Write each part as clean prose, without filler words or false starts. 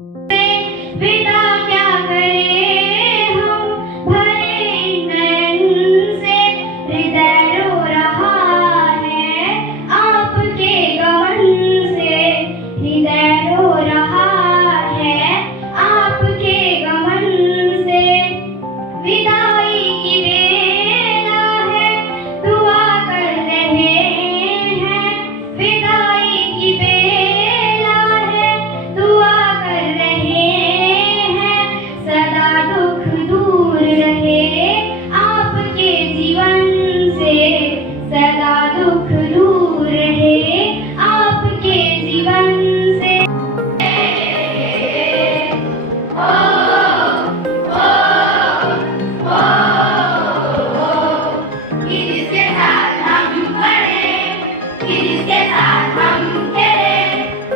विदा क्या करें हम भरे नयन से, हृदय रो रहा है आपके गमन से, हृदय रो रहा है आपके गमन से। विदाई की बेला है दुआ कर रहे हैं, विदाई की बेला है दुआ कर रहे हैं, सदा दुख दूर रहे आपके जीवन से, सदा दुख दूर रहे आपके जीवन से। किसके साथ हम पढ़े, किसके साथ हम खेले,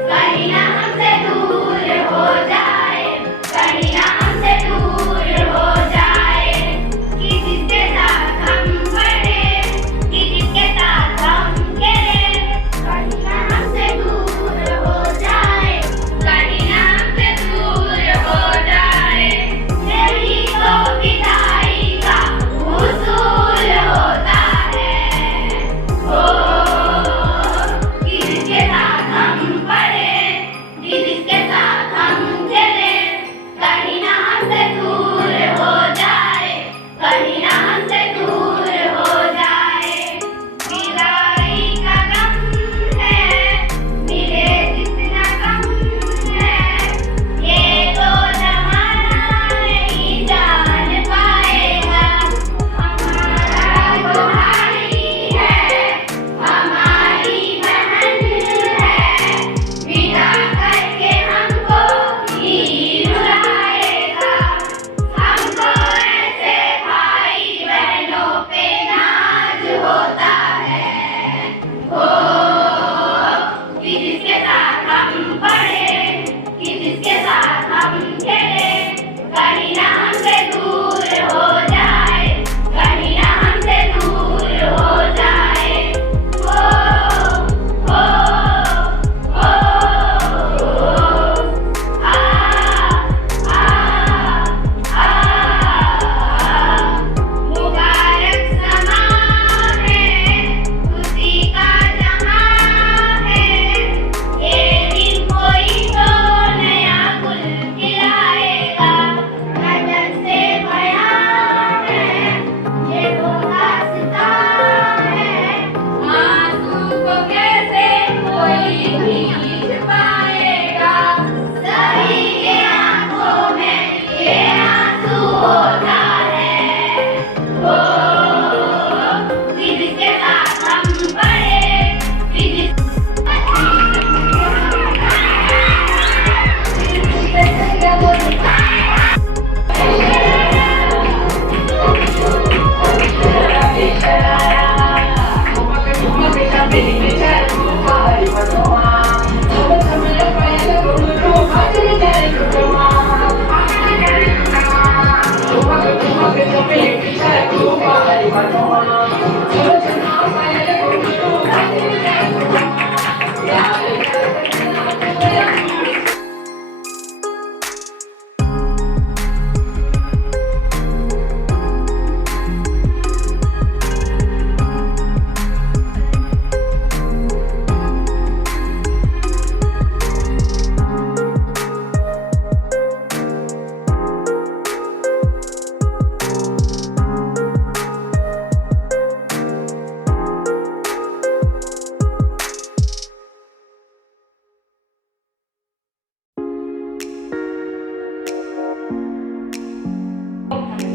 कहीं ना हमसे दूर हो जाए, कहीं ना हमसे दूर हो जाए। किसके साथ हम पढ़े, किसके साथ हम खेले, कहीं ना हमसे दूर हो जाए, कहीं ना हमसे दूर हो जाए। यही तो विदाई का उसूल होता है। किसके साथ हम पढ़े, किसके साथ हम खेले, कहीं ना हमसे दूर हो जाए, कहीं ना हमसे दूर हो जाए। विदाई का गम है, मिले जितना कम है, ये तो जमाना नहीं जान पाएगा। हमारा जो भाई है, हमारी बहन है, विदा करके हमको ही रुलाएगा। हमको ऐसे भाई बहनों पे नाज होता है। किसके साथ हम पढ़े, किसके साथ हम खेले, कहीं ना हमसे दूर हो जाए, कहीं ना हमसे दूर हो जाए। मुबारक समा है, खुशी का जहां है, ये दिन कोई तो नया गुल खिलाएगा। नजर से बयां है, ये तो दास्तां है, आंसू को कैसे कोई भींच पाएगा। सभी के आंखों में ये आंसू होता है। किसके साथ हम पढ़े,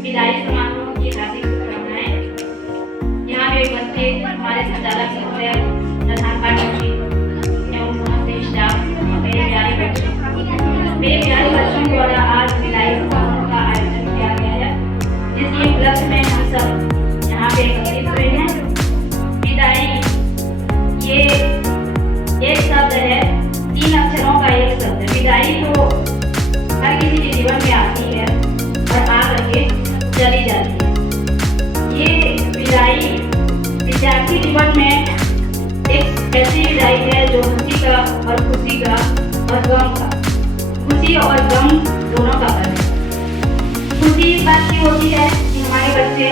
विदाई समारोह की हार्दिक शुभकामनाएं। यहाँ पे उपस्थित हमारे संचालक महोदय, प्रधान पाठक जी एवं समस्त स्टाफ, मेरे प्यारे बच्चों द्वारा आज विदाई समारोह का आयोजन किया गया है, जिसके उपलक्ष्य में हम सब यहाँ पे एकत्रित हुए हैं। विदाई ये एक शब्द है, 3 अक्षरों का एक शब्द है। विदाई तो हर किसी के जीवन में आती है और आ करके चली जाती है। ये विदाई विद्यार्थी जीवन में एक ऐसी विदाई है जो हंसी का और खुशी का और गम का खुशी और गम दोनों का पल है। खुशी इस बात की होती है कि हमारे बच्चे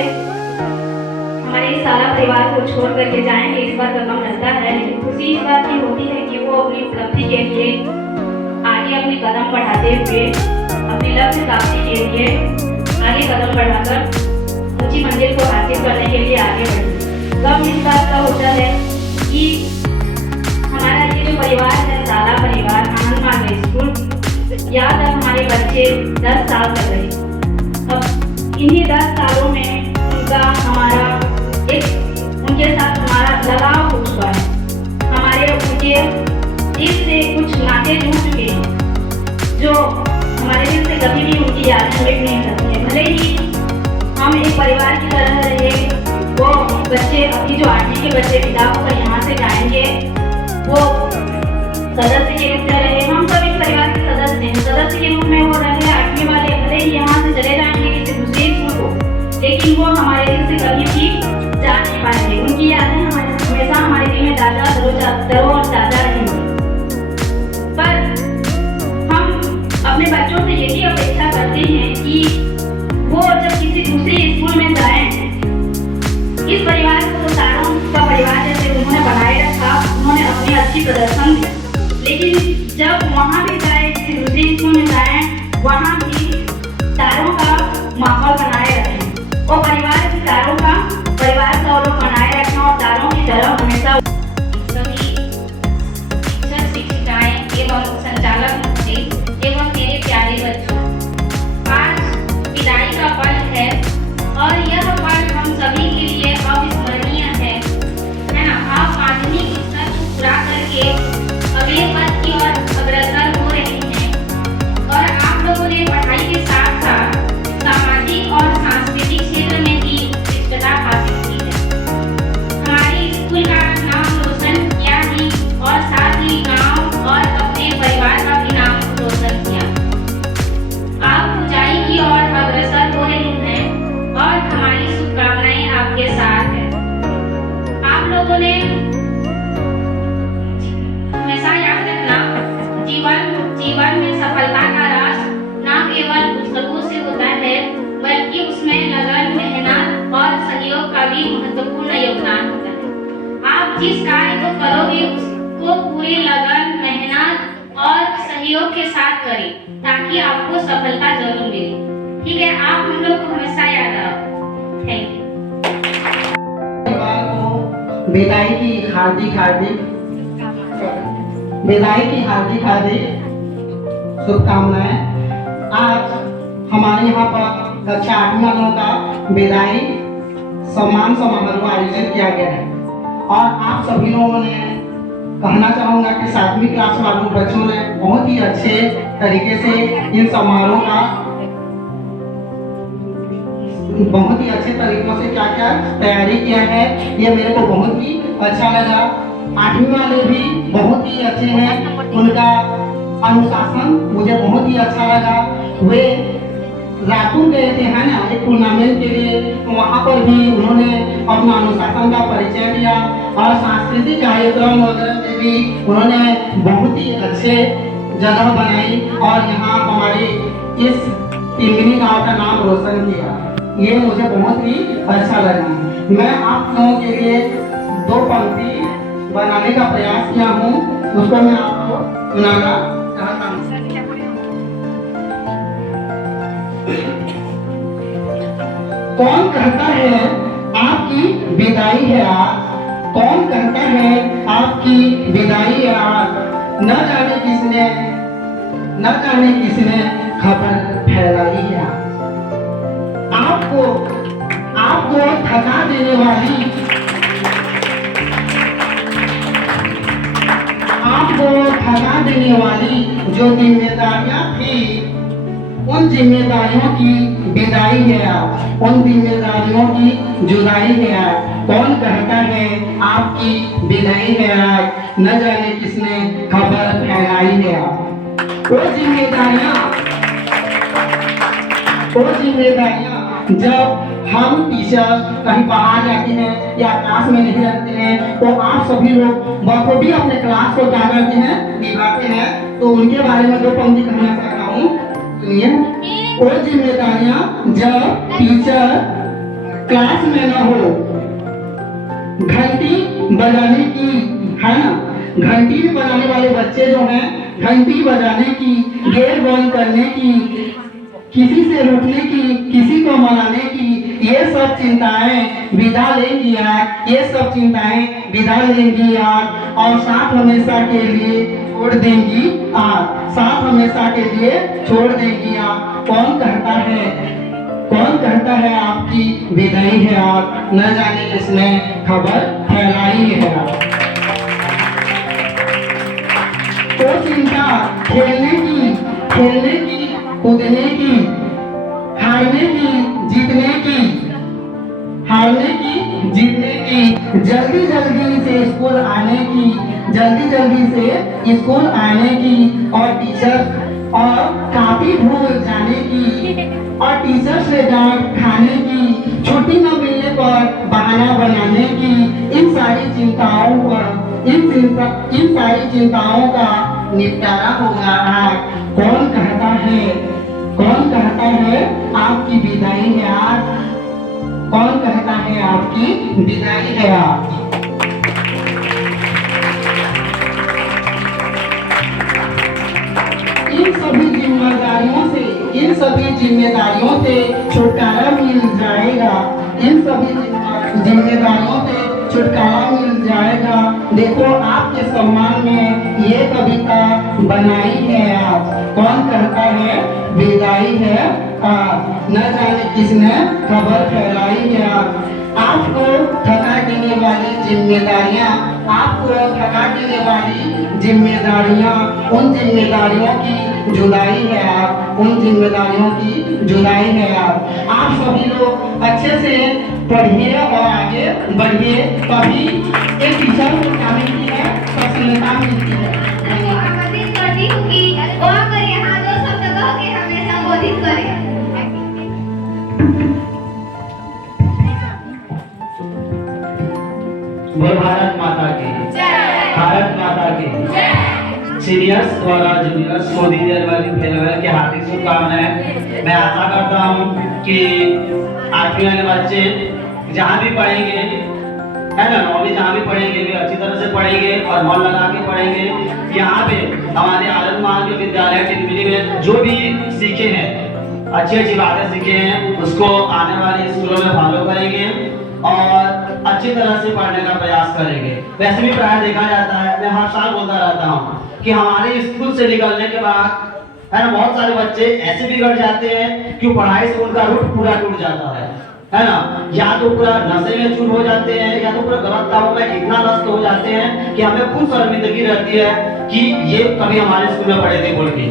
हमारे इस सारा परिवार को छोड़ करके जाएंगे, इस बात का गम रहता है। लेकिन खुशी इस बात की होती है कि वो अपनी उपलब्धि के लिए आगे अपने कदम बढ़ाते हुए अपने लक्ष्य प्राप्ति के लिए आगे कदम बढ़ाकर ऊंची मंजिल को हासिल करने के लिए आगे बढ़े। गम इस बात का होता है कि हमारा ये जो परिवार है, सारा परिवार आनंद मार्ग स्कूल, यहाँ तक हमारे बच्चे 10 साल तक रहे। अब इन्हीं 10 सालों में उनके साथ हमारा लगाव हो चुका है। हमारे उनके दिल से कुछ नाते जुड़ चुके हैं जो हमारे दिल से कभी भी उनकी यादें मिट नहीं सकती है। भले ही हम एक परिवार की तरह रहे, वो बच्चे अपनी जो 8वीं के बच्चे विदा होकर यहाँ से जाएंगे, वो सदस्य के रूप में रहे। हम सब एक परिवार के सदस्य हैं, सदस्य के रूप में वो रहे। 8वीं वाले भले ही यहाँ से चले जाएंगे किसी दूसरे स्कूल को, लेकिन वो हमारे दिल से कभी भी जा नहीं पाएंगे। उनकी यादें हमेशा हमारे दिल में ताजा तरो और ताजा रहेंगी। पर हम अपने बच्चों से यही अपेक्षा करते हैं कि वो जब किसी दूसरे स्कूल में जाएं, इस परिवार को तो सारों का परिवार जैसे उन्होंने बनाए रखा, उन्होंने अपनी अच्छी प्रदर्शन दी, लेकिन जब वहाँ भी जाए, किसी दूसरे स्कूल में जाए, वहाँ भी तारों का माहौल बनाए रखें। वो परिवार की तारों का बनाए रखें और तारों की तरह हमेशा। सभी शिक्षक शिक्षिकाएं एवं संचालक मंत्री एवं मेरे प्यारे बच्चों, आज विदाई का पल है और यह पल हम सभी के लिए अविस्मरणीय है ना। आप माध्यमिक स्तर को पूरा करके अगले पद की ओर अग्रसर हो रहे हैं और आप लोगों ने पढ़ाई के साथ साथ सामाजिक और सांस्कृतिक क्षेत्र में भी उत्कृष्टता हासिल की है। हमारे स्कूल का नाम रोशन किया ही और साथ ही गांव और अपने परिवार का भी नाम रोशन किया। आप ऊंचाई की ओर अग्रसर हो रहे हैं और हमारी शुभकामनाएं आपके साथ है। आप लोगों ने हमेशा याद रखना, जीवन में सफलता का राज न केवल पुस्तकों से होता है, बल्कि उसमें लगन, मेहनत और सहयोग का भी महत्वपूर्ण योगदान होता है। आप जिस कार्य को करोगे उसको पूरी लगन, मेहनत और सहयोग के साथ करें ताकि आपको सफलता जरूर मिले। ठीक है, आप हम लोग को हमेशा याद रखो। Thank you. विदाई की हार्दिक शुभकामनाएं। आज हमारे यहाँ पर कक्षा 8वीं वालों का विदाई सम्मान समारोह आयोजित किया गया है और आप सभी लोगों ने, कहना चाहूँगा कि 7वीं क्लास वालों बच्चों ने बहुत ही अच्छे तरीके से इन समारोह का बहुत ही अच्छे तरीकों से क्या तैयारी किया है, ये मेरे को बहुत ही अच्छा लगा। 8वीं वाले भी बहुत ही अच्छे हैं, उनका अनुशासन मुझे बहुत ही अच्छा लगा। वे लातूर गए थे है ना एक टूर्नामेंट के लिए, तो वहाँ पर भी उन्होंने अपना अनुशासन का परिचय दिया और सांस्कृतिक कार्यक्रम वगैरह में भी उन्होंने बहुत ही अच्छे जगह बनाई और यहाँ हमारे इस तिमनी गांव का नाम रोशन किया। ये मुझे बहुत ही अच्छा लगा। मैं आप लोगों के लिए 2 पंक्ति बनाने का प्रयास किया हूँ, उसको मैं आपको सुनाना चाहता हूँ। कौन कहता है आपकी विदाई है आज, कौन कहता है आपकी विदाई है आज, न जाने किसने खबर फैलाई है। आपको थका देने वाली जो जिम्मेदारियां थी, उन जिम्मेदारियों की विदाई है आज, उन जिम्मेदारियों की जुदाई है आज। कौन कहता है आपकी विदाई है आज, न जाने किसने खबर फैलाई है आज। वो जिम्मेदारियां जब हम टीचर कहीं बाहर जाते हैं या क्लास में नहीं रहते हैं तो आप सभी लोग बखूबी अपने क्लास को क्या करते हैं, निभाते हैं। तो उनके बारे में दो पंक्ति कहना चाहता हूँ, सुनिए। वो जिम्मेदारियां जब टीचर क्लास में न हो, घंटी बजाने की, है ना, घंटी भी बजाने वाले बच्चे जो हैं, घंटी बजाने की, गेट बंद करने की, किसी से रुकने की, किसी को मनाने की, ये सब चिंताएं विदा लेंगी यार, ये सब चिंताएं विदा लेंगी यार, और साथ हमेशा के लिए छोड़ देंगी आप, साथ हमेशा के लिए छोड़ देंगी आप। कौन कहता है आपकी विदाई है आप, न जाने किसने खबर फैलाई है आप। तो चिंता खेलने की, कूदने की, हारने की, जीतने की, जीतने की, जल्दी से स्कूल आने की, जल्दी से स्कूल आने की, और टीचर और काफी भूल जाने की, और टीचर से डांट खाने की, छुट्टी न मिलने पर बहाना बनाने की, इन सारी चिंताओं का निपटारा होगा आज। कौन कहता है आपकी विदाई है आज, कौन कहता है आपकी विदाई है आज। इन सभी जिम्मेदारियों से छुटकारा मिल जाएगा, इन सभी जिम्मेदारियों से छुटकारा मिल जाएगा। देखो आपके सम्मान में ये कविता बनाई है आज। कौन कहता है विदाई है आज, न जाने किसने खबर फैलाई है आज। आपको थका देने वाली जिम्मेदारियां, उन जिम्मेदारियों की जुदाई है आप, उन जिम्मेदारियों की जुदाई है आप सभी लोग अच्छे से पढ़िए और आगे बढ़िए, तभी एक टीचर को क्या मिलती है, प्रसन्नता मिलती है। आमंत्रित करती हूँ कि वो आकर यहाँ दो शब्द कह के हमें संबोधित करें। भारत माता की जय, भारत माता की जय। सीनियर्स द्वारा जूनियर्स को दी जाने वाली फेयरवेल की हार्दिक शुभकामनाएं। मैं आशा करता हूं कि 8वीं वाले बच्चे जहां भी पढ़ेंगे, है ना, नौवीं जहां भी पढ़ेंगे वे अच्छी तरह से पढ़ेंगे और मन लगा के पढ़ेंगे। यहाँ पे हमारे आनंद मान के विद्यालय टिनबिली में जो भी सीखे हैं, अच्छी बातें सीखे हैं, उसको आने वाले स्कूलों में फॉलो करेंगे और अच्छी तरह से पढ़ने का प्रयास करेंगे। वैसे भी प्राय देखा जाता है, मैं हर साल बोलता रहता हूँ कि हमारे स्कूल से निकलने के बाद, है ना, बहुत सारे बच्चे ऐसे बिगड़ जाते हैं कि पढ़ाई से उनका रूट पूरा टूट जाता है ना, या तो पूरा नशे में चूर हो जाते हैं, या तो पूरा गलत कामों में इतना व्यस्त हो जाते हैं कि हमें खुद शर्मिंदगी रहती है कि ये कभी हमारे स्कूल में पढ़े थे बोल के।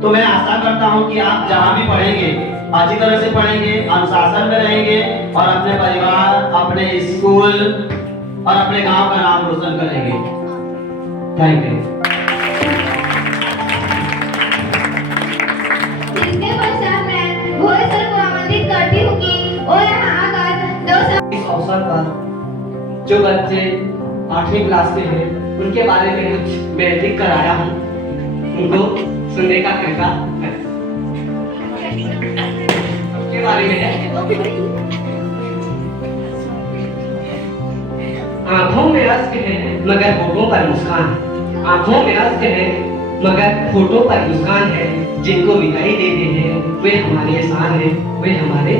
तो मैं आशा करता हूँ कि आप जहाँ भी पढ़ेंगे अच्छी तरह से पढ़ेंगे, अनुशासन में रहेंगे और अपने परिवार, अपने स्कूल और अपने गांव का नाम रोशन करेंगे। Thank you. इसके पश्चात मैं भोले सर को आमंत्रित करती हूँ कि वो यहाँ आकर दो शब्द। इस अवसर पर जो बच्चे 8वीं क्लास के हैं उनके बारे में कुछ मैं लिख कर आया हूँ, उनको सुनने का कृपा करें। के बारे में है, आंखों में अश्क है मगर होठों पर मुस्कान है, आंखों में अश्क है मगर होठों पर मुस्कान है। जिनको विदाई देते हैं वे हमारे एहसान है, वे हमारे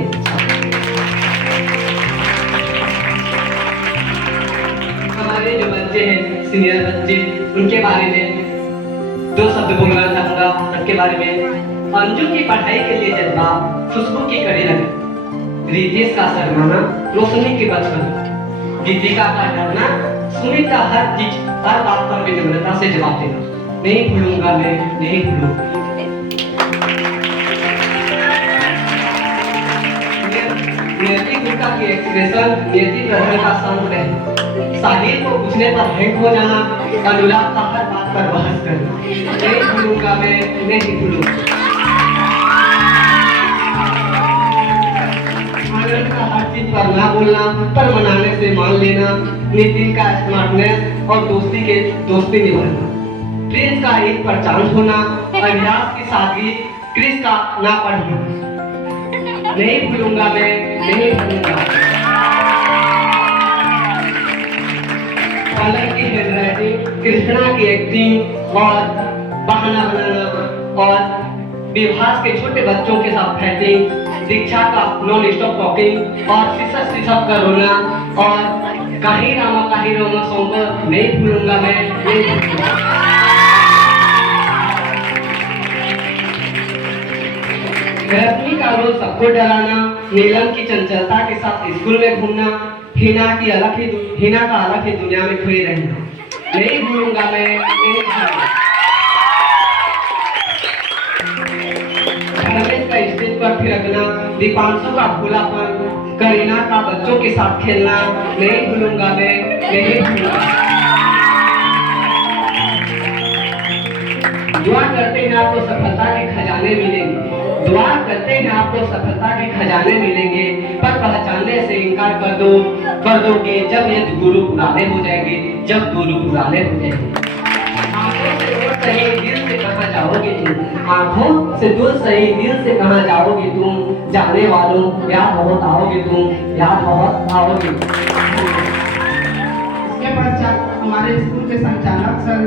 जो बच्चे हैं, सीनियर बच्चे, उनके बारे में दो शब्द बोलना चाहूंगा। उनके बारे में अंजू की पढ़ाई के लिए जज्बा, खुशबू की कड़ी लगन, रितेश का शर्माना, रोशनी की बचपन, दीपिका का डरना, सुनील का हर चीज, हर बात पर विनम्रता से जवाब देना। नहीं भूलूंगा मैं, नहीं भूलूंगा। नियति गुप्ता की एक्सप्रेशन, नियति प्रधान का शांत रहना, साहिल को पूछने पर हैंग हो जाना, अनुराग का हर बात पर बहस करना। नहीं भूलूंगा मैं, नहीं भूलूंगा। बातचीत पर ना बोलना, पर मनाने से मान लेना, नितिन का स्मार्टनेस और दोस्ती निभाना, प्रिंस का ईद पर चांस होना, अभिलाष की सादगी, क्रिस का ना पढ़ना, नहीं भूलूंगा मैं, नहीं भूलूंगा। पलक की हैंडराइटिंग, कृष्णा की एक्टिंग और बहाना बनाना, और विभास के छोटे बच्चों के साथ फैटिंग, दीक्षा का नॉन स्टॉप टॉकिंग और सिसप का रोना, और काही रामा सॉन्ग को नहीं भूलूंगा मैं, नहीं भूलूंगा। रश्मि का रोल सबको डराना, नीलम की चंचलता के साथ स्कूल में घूमना, हिना का अलग ही दुनिया में खोई रहना, नहीं भूलूंगा मैं, नहीं भूलूंगा। रमेश का स्टेज पर थिरकना, दीपांशु का भोलापन, करीना का बच्चों के साथ खेलना, नहीं भूलूंगा मैं, नहीं भूलूंगा। दुआ करते हैं आपको सफलता के खजाने मिलेंगे, दुआ करते हैं आपको सफलता के खजाने मिलेंगे, पर पहचानने से इनकार कर दोगे जब ये गुरु पुराने हो जाएंगे, जब गुरु पुराने हो जाएंगे। आंखों से दूर सही दिल से कहाँ जाओगे तुम, आंखों से दूर सही दिल से कहाँ जाओगे तुम, जाने वालों याद बहुत आओगे तुम, याद बहुत आओगे। इसके पश्चात हमारे स्कूल के संचालक सर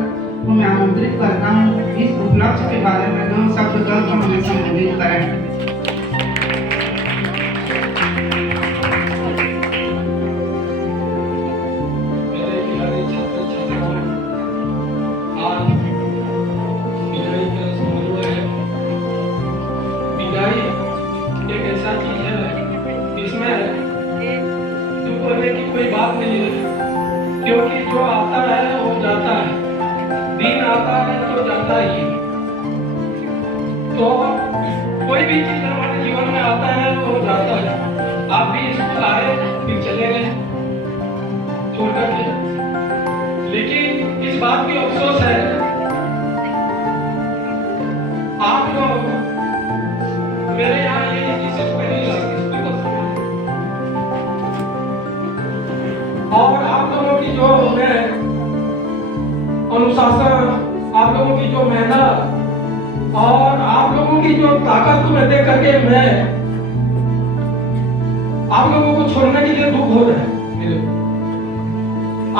को मैं आमंत्रित करता हूँ इस उपलक्ष्य के बारे में 2 शब्द दल को हमें संबोधित करें। कोई बात नहीं है, क्योंकि जो आता है वो जाता है, दिन आता है तो जाता ही है। तो कोई भी चीज हमारे जीवन में आता है वो जाता है। आप भी स्कूल आए फिर चले गए छोड़ करके, लेकिन इस बात की अफसोस है आप लोग मेरे यहाँ ये और आप लोगों की जो अनुशासन, आप लोगों की जो मेहनत और आप लोगों की जो ताकत को देख करके मैं आप लोगों को छोड़ने के लिए दुख हो रहा है मेरे।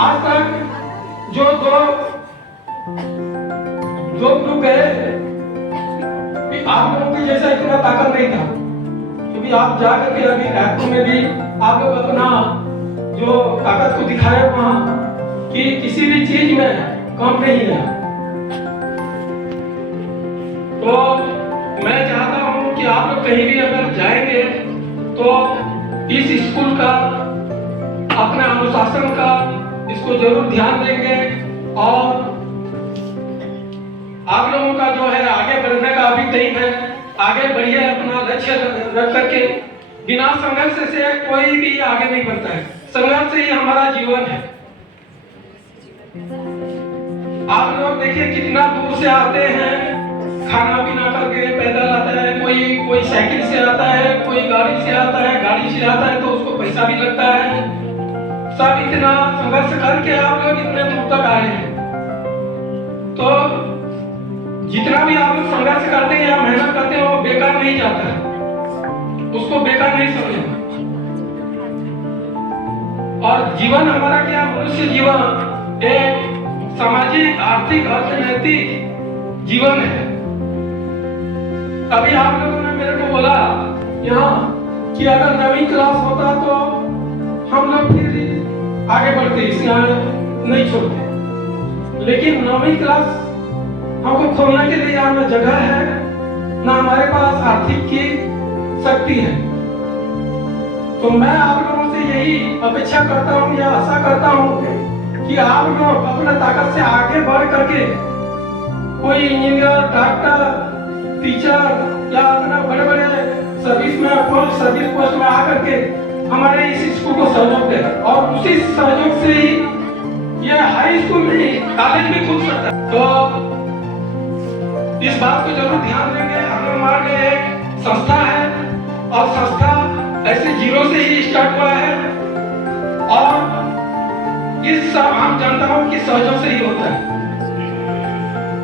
आज तक जो दो ग्रुप है, आप लोगों की जैसा इतना ताकत नहीं था, क्योंकि आप जा करके अभी रायपुर में भी आप लोग अपना जो ताकत को दिखाए वहां कि किसी भी चीज में कम नहीं है। तो मैं चाहता हूं कि आप लोग कहीं भी अगर जाएंगे तो इस स्कूल का, अपने अनुशासन का इसको जरूर ध्यान देंगे, और आप लोगों का जो है आगे बढ़ने का अभी टाइम है, आगे बढ़िए, अपना लक्ष्य रख करके। बिना संघर्ष से कोई भी आगे नहीं बढ़ता है, संघर्ष ही हमारा जीवन है। आप लोग देखिए कितना दूर से आते हैं, खाना पीना करके पैदल आता है, कोई साइकिल से आता है, कोई गाड़ी से आता है, गाड़ी से आता है तो उसको पैसा भी लगता है। सब इतना संघर्ष करके आप लोग इतने दूर तक आए हैं, तो जितना भी आप लोग संघर्ष करते हैं या मेहनत करते हैं वो बेकार नहीं जाता है, उसको बेकार नहीं समझना। और जीवन हमारा क्या, मनुष्य जीवन एक सामाजिक, आर्थिक, अर्थनैतिक जीवन है। अभी आप लोगों ने मेरे को बोला यहाँ कि अगर 9वीं क्लास होता तो हम लोग फिर आगे बढ़ते, इसे नहीं छोड़ते, लेकिन 9वीं क्लास हमको खोलने के लिए यहाँ ना जगह है, ना हमारे पास आर्थिक की शक्ति है। तो मैं आप लोगों से यही अपेक्षा करता हूँ या आशा करता हूँ कि आप लोग अपने ताकत से आगे बढ़ करके कोई इंजीनियर, डॉक्टर, टीचर या अपना बड़े बड़े सर्विस में, सर्विस पोस्ट में आकर के हमारे इस स्कूल को सहयोग दे, और उसी सहयोग से ही ये हाई स्कूल नहीं कॉलेज भी खुल सकता है। तो इस बात को जरूर ध्यान देंगे। हमारे एक संस्था है और संस्था ऐसे जीरो जीरो से ही स्टार्ट हुआ है और इस सब हम जानता हूँ कि सहजों से ही होता है।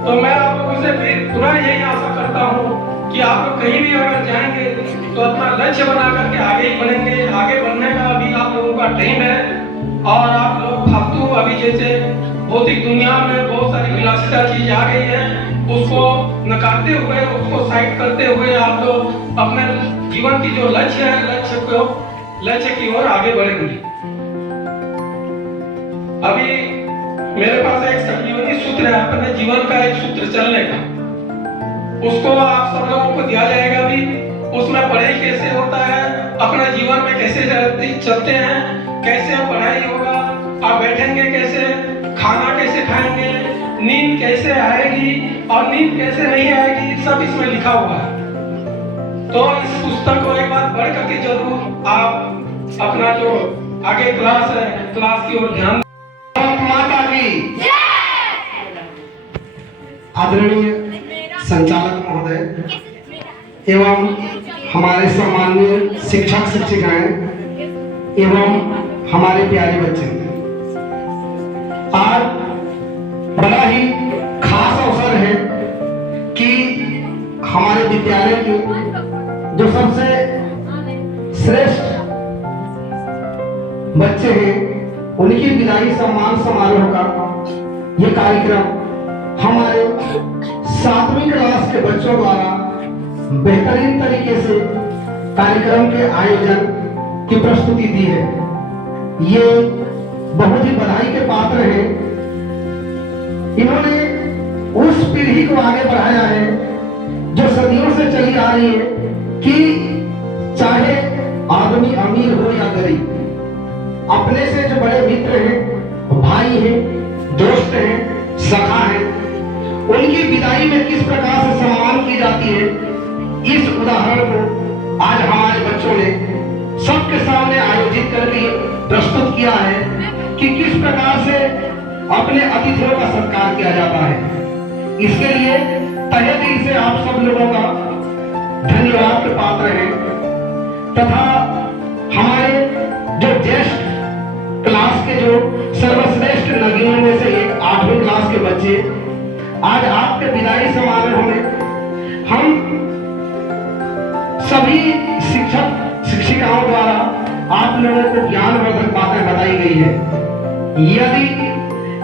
तो मैं आप लोगों से पुनः यही आशा करता हूँ कि आप लोग कहीं भी अगर जाएंगे तो अपना लक्ष्य बना करके आगे ही बढ़ेंगे। आगे बढ़ने का अभी आप लोगों का टाइम है और आप लोग फालतू अभी जैसे भौतिक दुनिया में बहुत सारी विलासिता चीज आ गई है, उसको नकारते हुए, उसको साइड करते हुए आप लोग अपने जीवन की जो लक्ष्य है, लक्ष्य की ओर आगे बढ़ेंगे। अभी मेरे पास एक संजीवनी सूत्र है, अपने जीवन का एक सूत्र चलने का, उसको आप सब लोगों को दिया जाएगा। भी उसमें पढ़ाई कैसे होता है, अपना जीवन में कैसे चलते हैं, कैसे पढ़ाई होगा, आप बैठेंगे कैसे, खाना कैसे खाएंगे, नींद कैसे आएगी और नींद कैसे नहीं आएगी, सब इसमें लिखा हुआ है। तो इस पुस्तक को एक बार पढ़ करके जरूर आप अपना जो आगे क्लास है, क्लास की ओर ध्यान। माता की आदरणीय संचालक महोदय एवं हमारे सम्माननीय शिक्षक शिक्षिकाएं एवं हमारे प्यारे बच्चे, आज बड़ा ही खास अवसर है कि हमारे विद्यालय के जो सबसे श्रेष्ठ बच्चे हैं उनकी विदाई सम्मान समारोह का ये कार्यक्रम हमारे 7वीं क्लास के बच्चों द्वारा बेहतरीन तरीके से कार्यक्रम के आयोजन की प्रस्तुति दी है। ये बहुत ही बधाई के पात्र हैं। इन्होंने उस पीढ़ी को आगे बढ़ाया है जो सदियों से चली आ रही है कि चाहे आदमी अमीर हो या गरीब, अपने से जो बड़े मित्र हैं, भाई हैं, दोस्त हैं, सखा हैं, उनकी विदाई में किस प्रकार से सम्मान की जाती है, इस उदाहरण को आज हमारे बच्चों ने सबके सामने आयोजित करके प्रस्तुत किया है कि किस प्रकार से अपने अतिथियों का सत्कार किया जाता है। इसके लिए तहे दिल से आप सब लोगों का धन्यवाद के पात्र हैं तथा हमारे जो ज्येष्ठ क्लास के जो सर्वश्रेष्ठ नगीनों में से एक 8वीं क्लास के बच्चे, आज आपके विदाई समारोह में हम सभी शिक्षक शिक्षिकाओं द्वारा आप लोगों को ज्ञानवर्धक बातें बताई गई है। यदि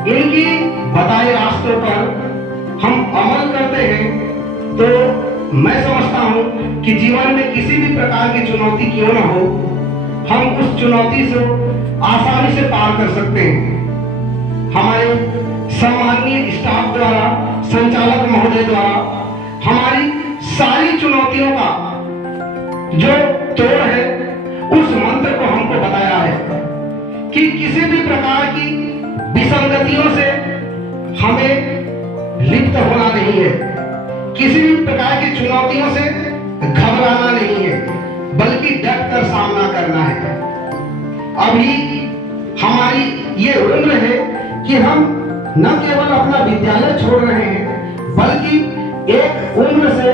इनकी बताए रास्तों पर हम अमल करते हैं तो मैं समझता हूं कि जीवन में किसी भी प्रकार की चुनौती क्यों न हो, हम उस चुनौती से आसानी से पार कर सकते हैं। हमारे सम्माननीय स्टाफ द्वारा, संचालक महोदय द्वारा हमारी सारी चुनौतियों का जो तोड़ है उस मंत्र को हमको बताया है कि किसी भी प्रकार की विसंगतियों से हमें लिप्त होना नहीं है, किसी भी प्रकार की चुनौतियों से घबराना नहीं है, बल्कि डट कर सामना करना है। अभी हमारी ये उम्र है कि हम न केवल अपना विद्यालय छोड़ रहे हैं, बल्कि एक उम्र से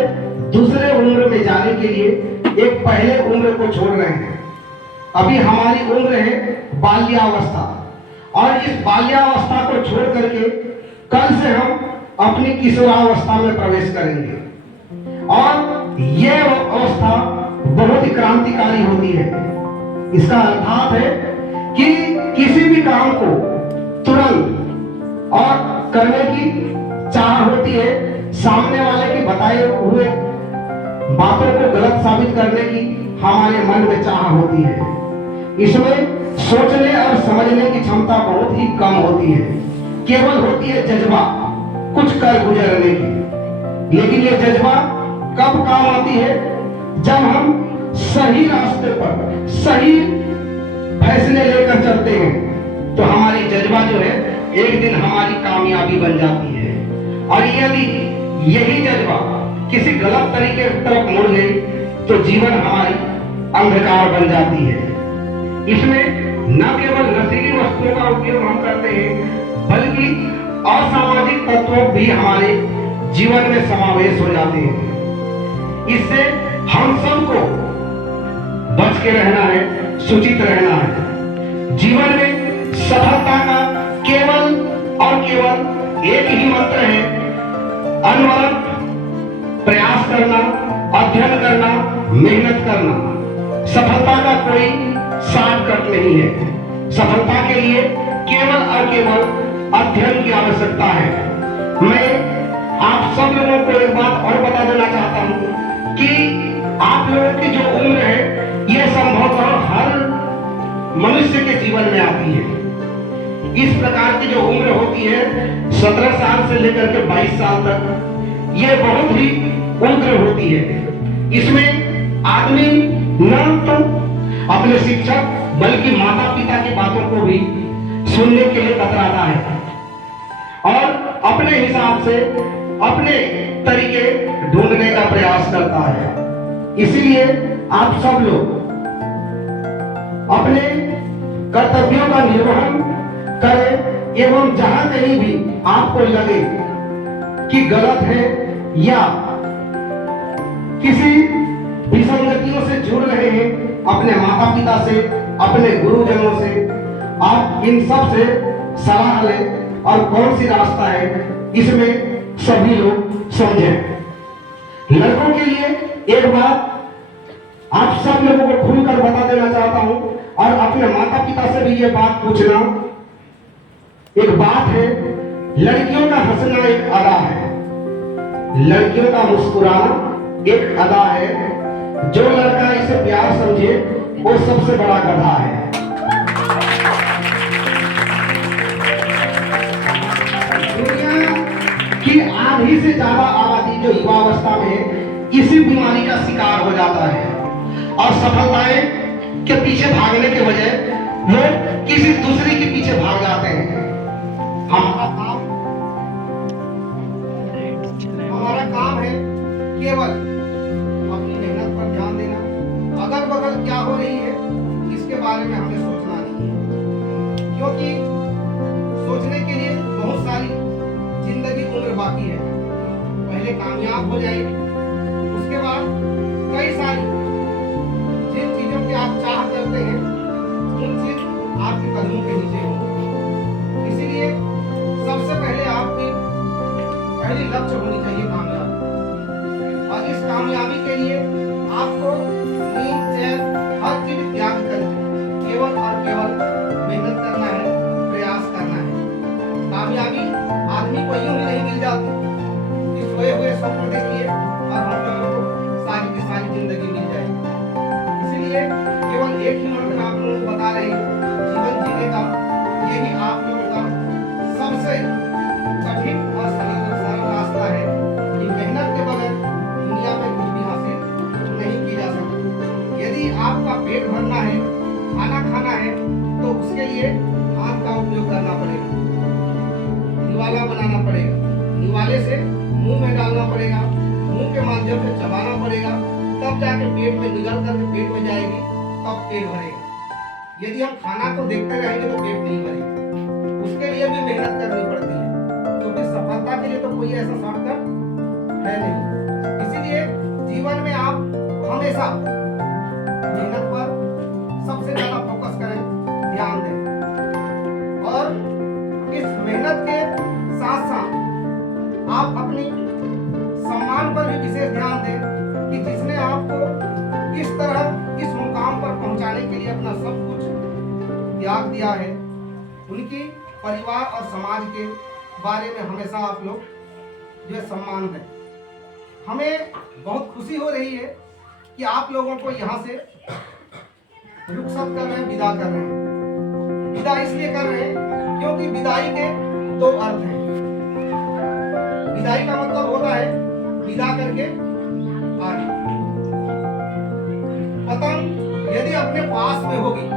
दूसरे उम्र में जाने के लिए एक पहले उम्र को छोड़ रहे हैं। अभी हमारी उम्र है बाल्यावस्था और इस बाल्यावस्था को छोड़ करके कल से हम अपनी किशोरावस्था में प्रवेश करेंगे और यह अवस्था बहुत ही क्रांतिकारी होती है। इसका अर्थात है कि किसी भी काम को तुरंत और करने की चाह होती है, सामने वाले के बताए हुए बातों को गलत साबित करने की हमारे मन में चाह होती है। इसमें सोचने और समझने की क्षमता बहुत ही कम होती है, केवल होती है जज्बा कुछ कर गुजरने की। लेकिन ये जज्बा कब काम आती है? जब हम सही रास्ते पर सही फैसले लेकर चलते हैं तो हमारी जज्बा जो है एक दिन हमारी कामयाबी बन जाती है। और यदि यही जज्बा किसी गलत तरीके की तरफ मुड़ गई तो जीवन हमारी अंधकार बन जाती है। इसमें न केवल नशीली वस्तुओं का उपयोग हम करते हैं, बल्कि असामाजिक तत्व भी हमारे जीवन में समावेश हो जाते हैं। इससे हम सबको बच के रहना है, सूचित रहना है। जीवन में सफलता का केवल और केवल एक ही मंत्र है, अनवरत प्रयास करना, अध्ययन करना, मेहनत करना। सफलता का कोई शॉर्टकट नहीं है। सफलता के लिए केवल और केवल अध्ययन की आवश्यकता है। मैं आप सब लोगों को एक बात और बता देना चाहता हूं कि आप लोगों की जो उम्र है यह संभवतः हर मनुष्य के जीवन में आती है। इस प्रकार की जो उम्र होती है 17 साल से लेकर के 22 साल तक, यह बहुत ही उग्र होती है। इसमें आदमी न तो अपने शिक्षक बल्कि माता पिता की बातों को भी सुनने के लिए कतराता है और अपने हिसाब से अपने तरीके ढूंढने का प्रयास करता है। इसीलिए आप सब लोग अपने कर्तव्यों का निर्वहन करें एवं जहां कहीं भी आपको लगे कि गलत है या किसी विसंगतियों से जुड़ रहे हैं, अपने माता पिता से, अपने गुरुजनों से आप इन सब से सलाह लें और कौन सी रास्ता है इसमें सभी लोग समझें। लड़कों के लिए एक बात आप सब लोगों को खुलकर बता देना चाहता हूं और अपने माता पिता से भी ये बात पूछना। एक बात है, लड़कियों का हंसना एक अदा है, लड़कियों का मुस्कुराना एक अदा है। जो लड़का इसे प्यार समझे वो सबसे बड़ा गधा है। दुनिया की आधी से ज्यादा आबादी जो युवावस्था में इसी बीमारी का शिकार हो जाता है और सफलताएं के पीछे भागने के बजाय वो किसी दूसरे के पीछे भाग जाते हैं। हमारा काम है केवल अपनी मेहनत पर ध्यान देना। अगल बगल क्या हो रही है इसके बारे में हमें सोचना नहीं है, क्योंकि सोचने के लिए बहुत सारी जिंदगी उम्र बाकी है। पहले कामयाब हो जाएगी, उसके बाद कई सारी जिन चीजों की आप चाह करते हैं उन चीज आपके कदमों के नीचे होंगी। इसीलिए सबसे पहले आपकी पहली लक्ष्य होनी चाहिए कामयाबी, और इस कामयाबी के लिए आपको नींद चैन हर चीज त्याग करके केवल और केवल मेहनत करना है, प्रयास करना है। कामयाबी आदमी को यूं ही नहीं मिल जाती कि सोए हुए स्वप्न देखिए और हम लोगों को सारी की सारी जिंदगी मिल जाएगी। इसीलिए केवल एक ही मंत्र आप लोगों को बता रहे हैं, जीवन जीने का यही आप लोगों का सबसे कठिन और सरल रास्ता है कि मेहनत के बगैर दुनिया में कुछ भी हासिल नहीं की जा सकती। यदि आपका पेट भरना है, खाना खाना है, तो उसके लिए हाथ का उपयोग करना पड़ेगा, निवाला बनाना पड़ेगा, निवाले से मुंह में डालना पड़ेगा, मुंह के माध्यम से चबाना पड़ेगा, तब जाके पेट में निगल करके पेट में जाएगी, तब पेट भरेगा। यदि हम खाना को देखते रहेंगे तो पेट नहीं भरेगा, उसके लिए भी मेहनत करनी पड़ती है। क्योंकि सफलता के लिए तो कोई ऐसा शॉर्टकट है नहीं। इसीलिए जीवन में आप हमेशा मेहनत पर सबसे ज्यादा फोकस करें, ध्यान दें, और इस मेहनत के साथ साथ आप अपनी सम्मान पर भी विशेष ध्यान दें कि जिसने आपको इस तरह इस मुकाम पर पहुंचाने के लिए अपना सब कुछ त्याग दिया है, उनकी परिवार और समाज के बारे में हमेशा आप लोग जो सम्मान दें। हमें बहुत खुशी हो रही है कि आप लोगों को यहाँ से रुखसत कर रहे हैं, विदा कर रहे हैं। विदा इसलिए कर रहे हैं क्योंकि विदाई के दो अर्थ हैं। विदाई का मतलब होता है विदा करके आगे। पतंग यदि अपने पास में होगी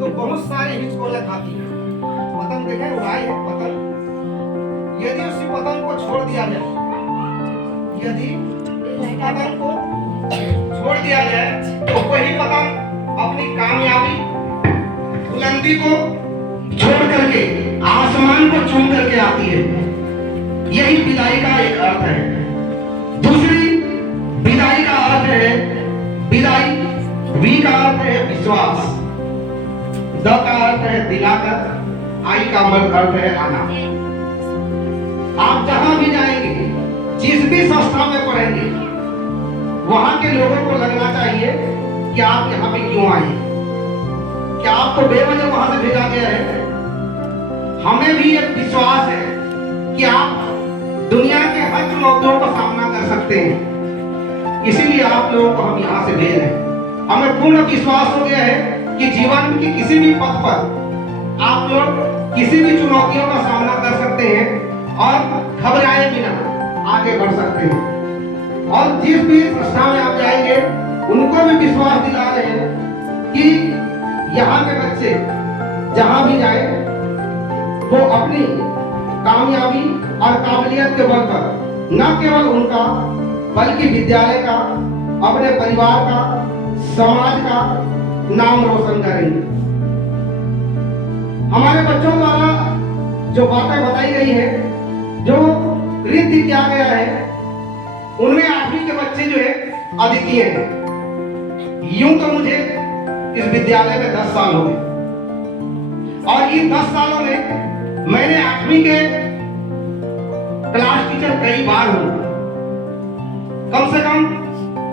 तो बहुत सारे हिचकोले खाती है। पतंग देखें, उड़ाई है पतंग, यदि उसी पतंग को छोड़ दिया जाए, यदि उस पतंग को छोड़ दिया जाए तो वही पतंग अपनी कामयाबी बुलंदी को छोड़ करके आसमान को चूम करके आती है। यही विदाई का एक अर्थ है। दूसरी विदाई का अर्थ है विदाई वीर वी का अर्थ है विश्वास, द का अर्थ है दिलाकर, आई का अर्थ है आना। आप जहां भी जाएंगे, जिस भी संस्था में पढ़ेंगे, वहां के लोगों को लगना चाहिए कि आप यहाँ पे क्यों आए, क्या आपको बेवजह वहां से भेजा गया है। हमें भी एक विश्वास है कि आप दुनिया के हर चुनौतियों का सामना कर सकते हैं, इसीलिए आप लोगों को हम यहाँ से भेज रहे हैं। हमें पूर्ण विश्वास हो गया है कि जीवन के किसी भी पथ पर आप लोग किसी भी चुनौतियों का सामना कर सकते हैं और घबराए बिना आगे बढ़ सकते हैं। और जिस भी संस्था में आप जाएंगे, उनको भी विश्वास दिला रहे हैं कि यहाँ के बच्चे जहाँ भी जाए, वो अपनी कामयाबी और काबिलियत के बल पर न केवल उनका बल्कि विद्यालय का, अपने परिवार का, समाज का नाम रोशन करेंगे। हमारे बच्चों द्वारा जो बातें बताई गई है, जो रीति किया गया है, उनमें 8वीं के बच्चे जो है अद्वितीय हैं। यूं तो मुझे इस विद्यालय में 10 साल हो गए और इन 10 सालों में मैंने 8वीं के क्लास टीचर कई बार हूं। कम से कम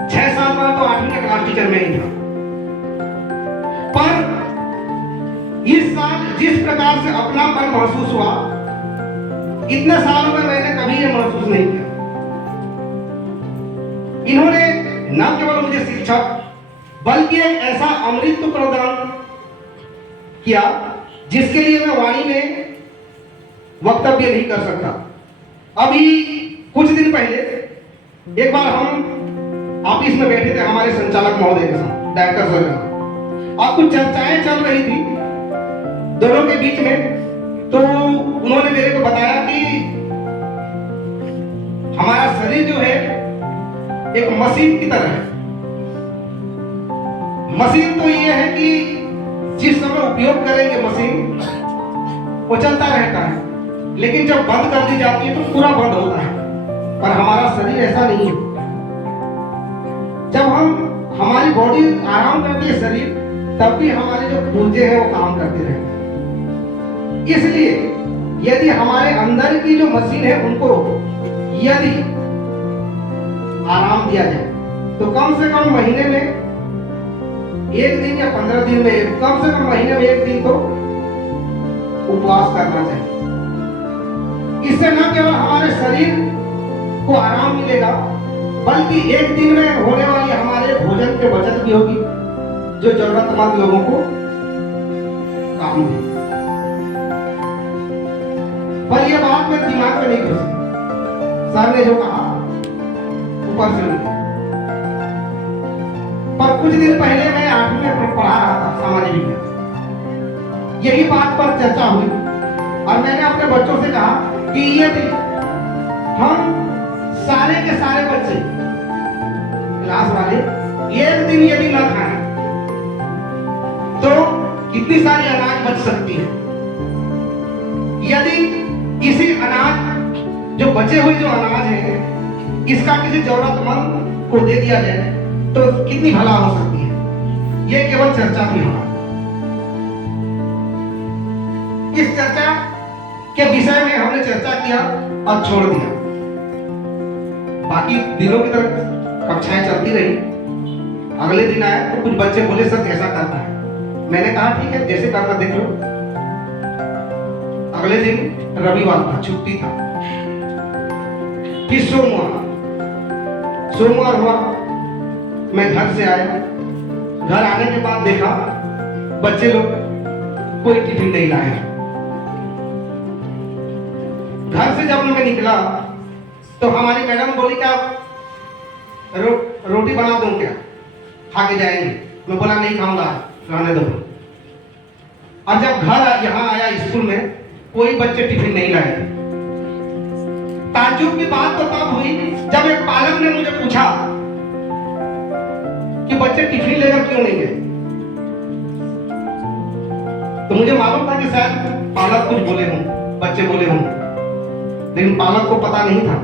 6 साल बाद तो 8वीं का क्लास टीचर मैं ही था। पर इस साल जिस प्रकार से अपनापन महसूस हुआ, इतने सालों में मैंने कभी ये महसूस नहीं किया। इन्होंने न केवल मुझे शिक्षक बल्कि एक ऐसा अमृत प्रदान किया जिसके लिए मैं वाणी में वक्तव्य नहीं कर सकता। अभी कुछ दिन पहले एक बार हम ऑफिस में बैठे थे हमारे संचालक महोदय के साथ, डायरेक्टर सर के साथ, और कुछ चर्चाएं चल रही थी दोनों के बीच में। तो उन्होंने मेरे को बताया कि हमारा शरीर जो है एक मशीन की तरह है। मशीन तो ये है कि जिस समय उपयोग करेंगे मशीन वो चलता रहता है, लेकिन जब बंद कर दी जाती है तो पूरा बंद होता है। पर हमारा शरीर ऐसा नहीं है। जब हमारी बॉडी आराम करती है शरीर, तब भी हमारे जो पुर्जे हैं वो काम करते रहते हैं। इसलिए यदि हमारे अंदर की जो मशीन है उनको यदि आराम दिया जाए तो कम से कम महीने में 1 दिन या 15 दिन में, कम से कम महीने में 1 दिन तो उपवास करना चाहिए। इससे न केवल हमारे शरीर को आराम मिलेगा, बल्कि 1 दिन में होने वाली हमारे भोजन की बचत भी होगी, जो जरूरतमंद लोगों को काम देगी। पर यह बात मेरे दिमाग में नहीं घुसी। सर ने जो कहा ऊपर से नहीं। पर कुछ दिन पहले मैं 8वीं में पढ़ा रहा था सामाजिक विज्ञान। यही बात पर चर्चा हुई और मैंने अपने बच्चों से कहा कि यदि हम सारे के सारे बच्चे क्लास वाले 1 दिन यदि न खाएं तो कितनी सारी अनाज बच सकती है। यदि इसी अनाज जो बचे हुए जो अनाज है, इसका किसी जरूरतमंद को दे दिया जाए तो कितनी भला हो सकती है। यह केवल चर्चा थी हमारी। इस चर्चा के विषय में हमने चर्चा किया और छोड़ दिया। बाकी दिनों की तरफ कक्षाएं चलती रही। अगले दिन आया तो कुछ बच्चे बोले सर कैसा करना है। मैंने कहा ठीक है, जैसे करना देख लो। अगले दिन रविवार था, छुट्टी था। फिर सोमवार हुआ, मैं घर से आया। घर आने के बाद देखा बच्चे लोग कोई टिफिन नहीं लाए। घर से जब मैं निकला तो हमारी मैडम बोली क्या रोटी बना दूं क्या, खा के जाएंगे। मैं बोला नहीं खाऊंगा, रहने दो। और जब घर यहाँ आया स्कूल में, कोई बच्चे टिफिन नहीं लाए। ताज्जुब की बात तो तब हुई जब एक पालक ने मुझे पूछा कि बच्चे टिफिन लेकर क्यों नहीं गए। तो मुझे मालूम था कि शायद पालक कुछ बोले हों, बच्चे बोले हों, लेकिन पालक को पता नहीं था।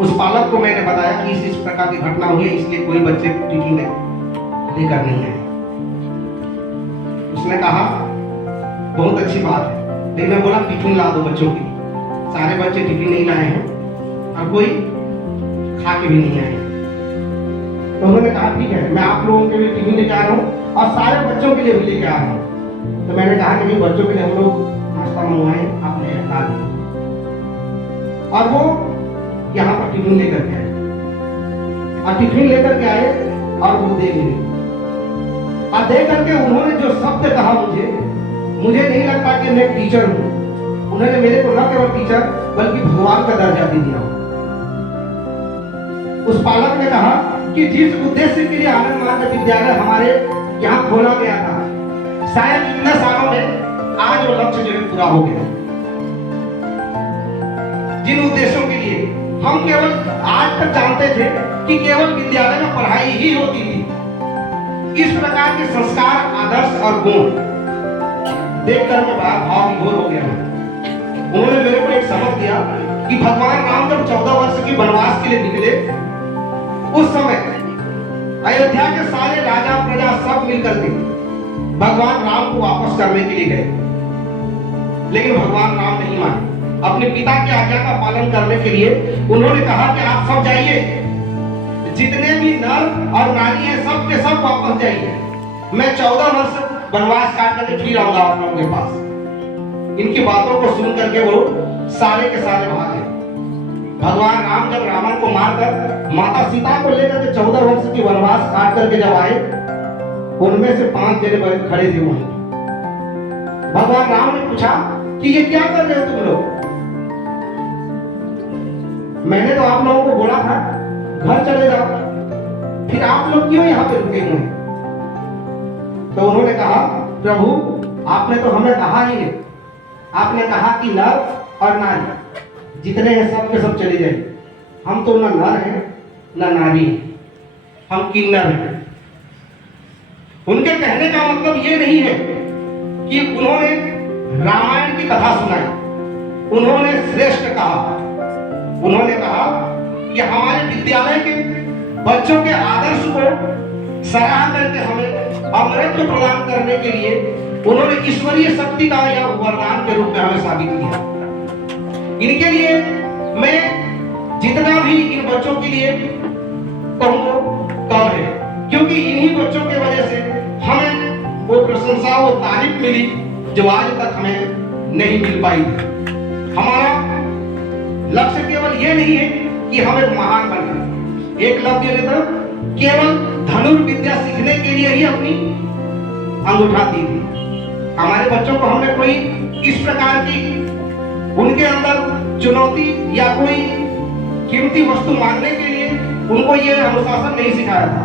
उस पालक को मैंने बताया कि इस प्रकार की घटना हुई है, इसलिए कोई बच्चे टिफिन लेकर नहीं आए। उसने कहा बहुत अच्छी बात है, लेकिन मैं बोला टिफिन ला दो बच्चों के लिए। सारे बच्चे टिफिन नहीं लाए हैं और कोई खा के भी नहीं आए। तो उन्होंने कहा ठीक है, मैं आप लोगों के लिए टिफिन लेके आ रहा हूँ और सारे बच्चों के लिए भी लेके आ रहा हूँ। तो मैंने कहा कि बच्चों के लिए हम लोग नाश्ता मंगवाएं, आप ले ला दें। और वो यहाँ पर टिफिन लेकर के आए और टिफिन लेकर के आए और वो दे मिले और दे करके उन्होंने जो शब्द कहा, मुझे नहीं लगता कि मैं टीचर हूँ। उन्होंने मेरे को न केवल टीचर बल्कि भगवान का दर्जा भी दिया। उस पालक ने कहा कि जिस उद्देश्य के लिए आनंद मार्ग विद्यालय हमारे यहाँ खोला गया था, शायद इतने सालों में आज वो लक्ष्य जो है पूरा हो गया। जिन उद्देश्यों के लिए हम केवल आज तक जानते थे कि केवल विद्यालय में पढ़ाई ही होती थी, इस प्रकार के संस्कार, आदर्श और गुण देखकर मैं बड़ा भाव विभोर हो गया। उन्होंने मेरे को एक सबक दिया कि भगवान राम जब 14 वर्ष की वनवास के लिए निकले, उस समय अयोध्या के सारे राजा प्रजा सब मिलकर के भगवान राम को वापस करने के लिए गए, लेकिन भगवान राम नहीं माने। अपने पिता की आज्ञा का पालन करने के लिए उन्होंने कहा कि आप सब जाइए, जितने भी नर और नारी हैं सब के सब वापस जाइए, मैं 14 वर्ष वनवास काट करके फिर आऊंगा आप लोगों के पास। इनकी बातों को सुन करके वो सारे के सारे भागे। भगवान राम जब रावण को मारकर माता सीता को लेकर के 14 वर्ष की वनवास काट करके जब आए, उनमें से 5 जने खड़े थे वहीं। भगवान राम ने पूछा कि ये क्या कर रहे हो तुम लोग? मैंने तो आप लोगों को बोला था घर चले जाओ, फिर आप लोग क्यों यहाँ पे रुके हुए हैं? तो उन्होंने कहा प्रभु, आपने तो हमें कहा ही नहीं, आपने कहा कि नर और नारी जितने हैं सब के सब चले जाए। हम तो न नर हैं न नारी हैं, हम किन्नर हैं। उनके कहने का मतलब ये नहीं है कि उन्होंने रामायण की कथा सुनाई, उन्होंने श्रेष्ठ कहा। उन्होंने कहा कि हमारे विद्यालय के बच्चों के आदर्श को सराह करके हमें अमृत प्रदान करने के लिए उन्होंने ईश्वरीय शक्ति का या वरदान के रूप में हमें साबित किया। इनके लिए मैं जितना भी इन बच्चों के लिए कहूँ कम है, क्योंकि इन्हीं बच्चों के वजह से हमें वो प्रशंसा, वो तारीफ मिली जो आज तक हमें नहीं मिल पाई। हमारा लक्ष्य केवल ये नहीं है कि हमें महान बने। एकलव्य ने तो केवल धनुर्विद्या सीखने के लिए ही अपनी अंगूठा दी थी। हमारे बच्चों को हमने कोई इस प्रकार की उनके अंदर चुनौती या कोई कीमती वस्तु मांगने के लिए उनको ये अनुशासन नहीं सिखाया था।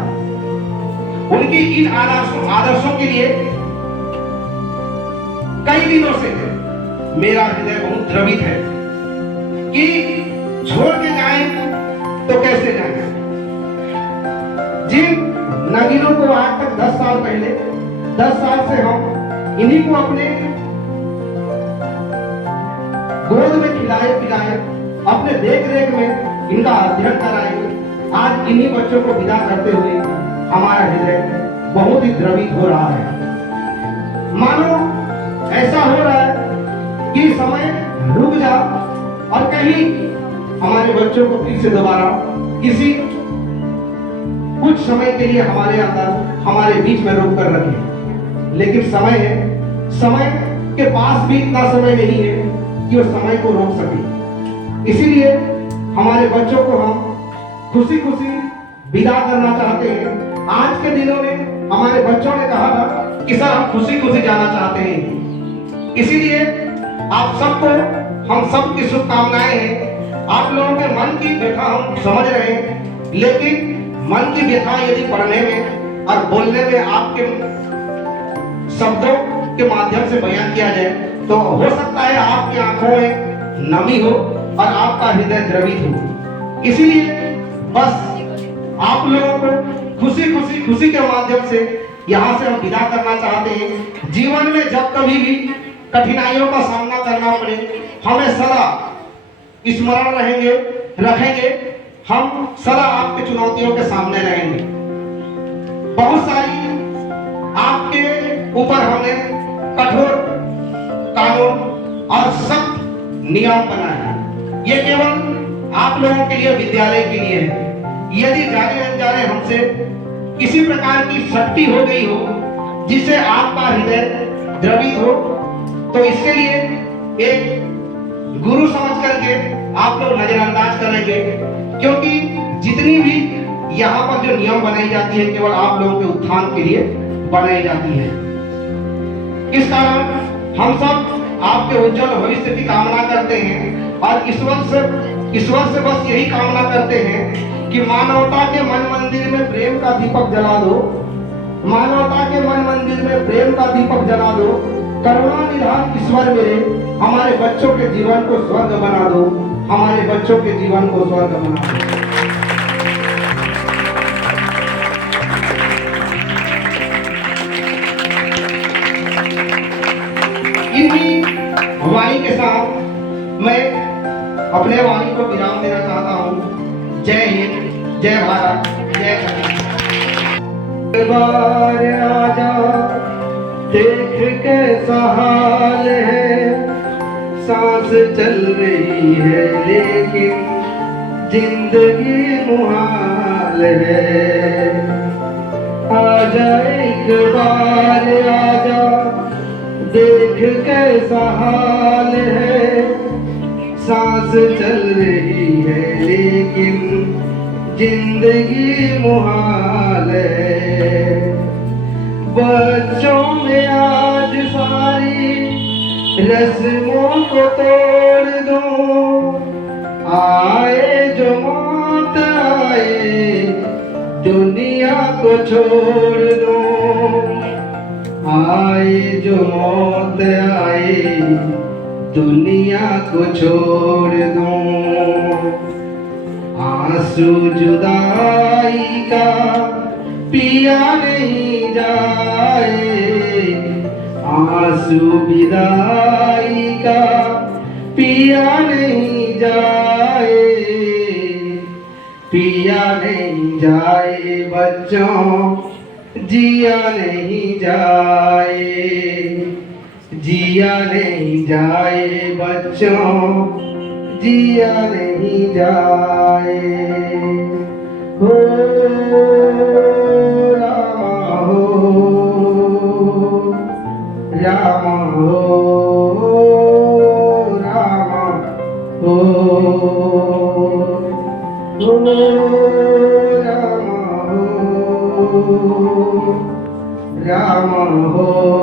उनकी इन आदर्शों के लिए कई दिनों से मेरा हृदय बहुत द्रवित है कि छोड़ के जाएं तो कैसे जाएं। जिन नगीनों को आज तक 10 साल पहले 10 साल से हम इन्हीं को अपने गोद में खिलाए पिलाए, अपने देख रेख में इनका अध्ययन कराए, आज इन्हीं बच्चों को विदा करते हुए हमारा हृदय बहुत ही द्रवित हो रहा है। मानो ऐसा हो रहा है कि समय रुक जा और कहीं हमारे बच्चों को फिर से दोबारा किसी कुछ समय के लिए हमारे अंदर हमारे बीच में रोक कर रखें। लेकिन समय है, समय के पास भी इतना समय नहीं है कि वो समय को रोक सके। इसीलिए हमारे बच्चों को हम खुशी खुशी विदा करना चाहते हैं। आज के दिनों में हमारे बच्चों ने कहा था कि सर हम खुशी खुशी जाना चाहते हैं। इसीलिए आप सबको हम सबकी शुभकामनाएं हैं। आप लोगों के मन की व्यथा हम समझ रहे हैं, लेकिन मन की व्यथा यदि पढ़ने में और बोलने में आपके शब्दों के माध्यम से बयान किया जाए तो हो सकता है आपकी आंखों में नमी हो और आपका हृदय द्रवित हो। इसीलिए बस आप लोगों को खुशी के माध्यम से यहाँ से हम विदा करना चाहते हैं। जीवन में जब कभी भी कठिनाइयों का सामना करना पड़े, हमें सदा स्मरण रखेंगे, हम सदा आपके चुनौतियों के सामने रहेंगे। बहुत सारी आपके ऊपर हमने और सख्त नियम बनाए। ये केवल आप लोगों के लिए, विद्यालय के लिए है। यदि जाने अनजाने हमसे किसी प्रकार की सख्ती हो गई हो जिससे आपका हृदय द्रवित हो, तो इसके लिए एक गुरु समझ करके आप लोग नजरअंदाज करेंगे, क्योंकि जितनी भी यहाँ पर जो नियम बनाई जाती है केवल आप लोगों के उत्थान के लिए बनाई जाती है। इस कारण हम सब आपके उज्जवल भविष्य की कामना करते हैं और ईश्वर से बस यही कामना करते हैं कि मानवता के मन मंदिर में प्रेम का दीपक जला दो, मानवता के मन मंदिर में प्रेम का दीपक जला दो। करुणा निधान ईश्वर मेरे, हमारे बच्चों के जीवन को स्वर्ग बना दो, हमारे बच्चों के जीवन को स्वर्ग बना दो। इन्हीं वाणी के साथ मैं अपने वाणी को विराम देना चाहता हूँ। जय हिंद, जय भारत, जय बार आजा, देख कैसा हाल है, सांस चल रही है लेकिन जिंदगी मुहाल है। आजा एक बार आजा, देख कैसा हाल है, सांस चल रही है लेकिन जिंदगी मुहाल है। बच्चों में आज सारी रस्मों को तोड़ दो, आए जो मौत आए दुनिया को छोड़ दो, आए जो मौत आए दुनिया को छोड़ दो। आंसू जुदाई का पिया नहीं जाए, आंसू विदाई का पिया नहीं जाए, पिया नहीं जाए बच्चों, जिया नहीं जाए, जिया नहीं जाए बच्चों, जिया नहीं जाए। हो रामा हो, रामा हो, रामा हो, रामा हो, रामा हो।